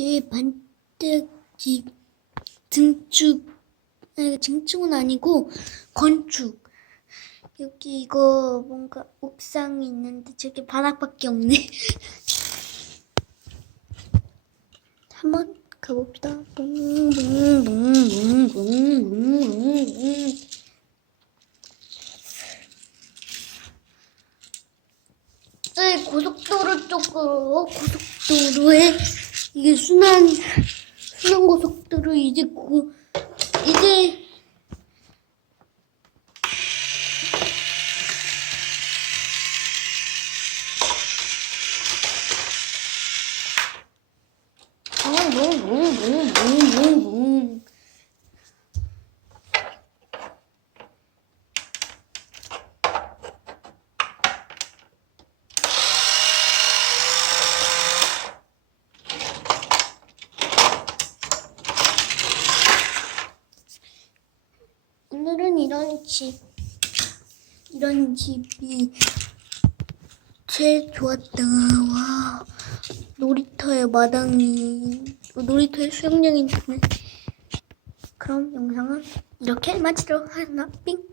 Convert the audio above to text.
이 반뜩 이 증축 아니 증축은 아니고 건축. 여기 이거 뭔가 옥상이 있는데 저게 바닥밖에 없네. 한번 가봅시다. 네, 고속도로 쪽으로 고속도로에 이게 순환 순환 고속도로 이제 고 이제 붕붕붕붕붕붕 오늘은 이런 집, 이런 집이 제일 좋았다. 와, 놀이터에 마당이, 놀이터에 수영장이 있네. 그럼 영상은 이렇게 마치도록 하나, 삥.